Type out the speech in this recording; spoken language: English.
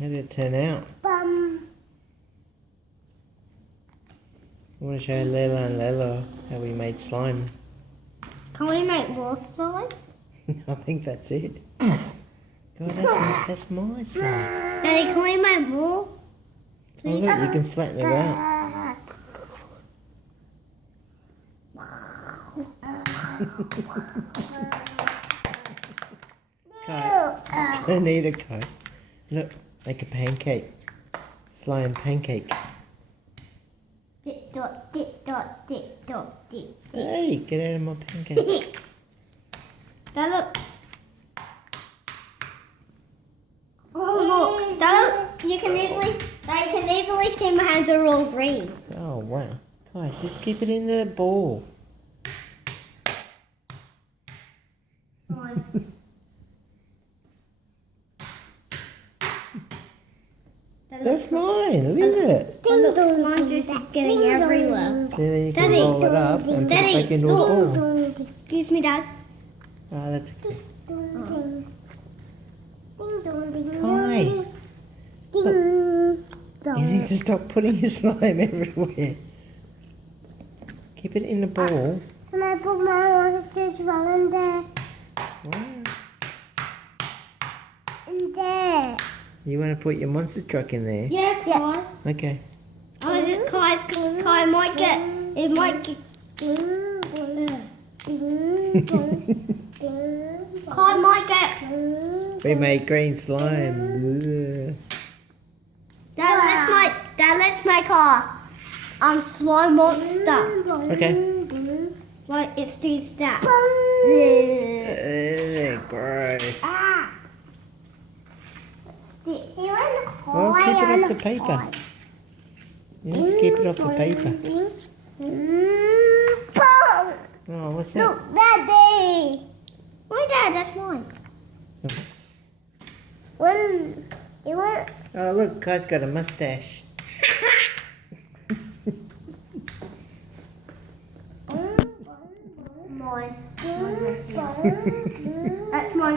How did it turn out? Bum. I want to show Layla and Layla how we made slime. Can we make more slime? I think that's it. God, that's my slime. Daddy, can we make more? Oh look, you can flatten it out. I need a coat. Look, like a pancake. Slime pancake. Tick tock, tick tock, tick tock, tick. Hey, get out of my pancake. Dad, look. Oh, look. Dad, look. You can easily see my hands are all green. Oh wow. Guys, just keep it in the ball. That's mine, look at it. Look, slime juice is getting everywhere. So then you can Daddy, roll it up and put it back into a ball. Excuse me, Dad. Oh, that's Hi. You need to stop putting your slime everywhere. Keep it in the ball. Can I put my monster well in there? Wow. In there. You want to put your monster truck in there? Yeah, Kai. Okay. Oh, is it Kai might get, it might get, Kai might get. We made green slime. Dad, let's make our slime monster. Okay. Like, it's do that. Gross. Ah. Well, keep it off the paper. You need to keep it off the paper. Oh, what's that? Look, Daddy. My Dad, that's mine. You want? Oh, look, Kai's got a mustache. Mine. That's mine.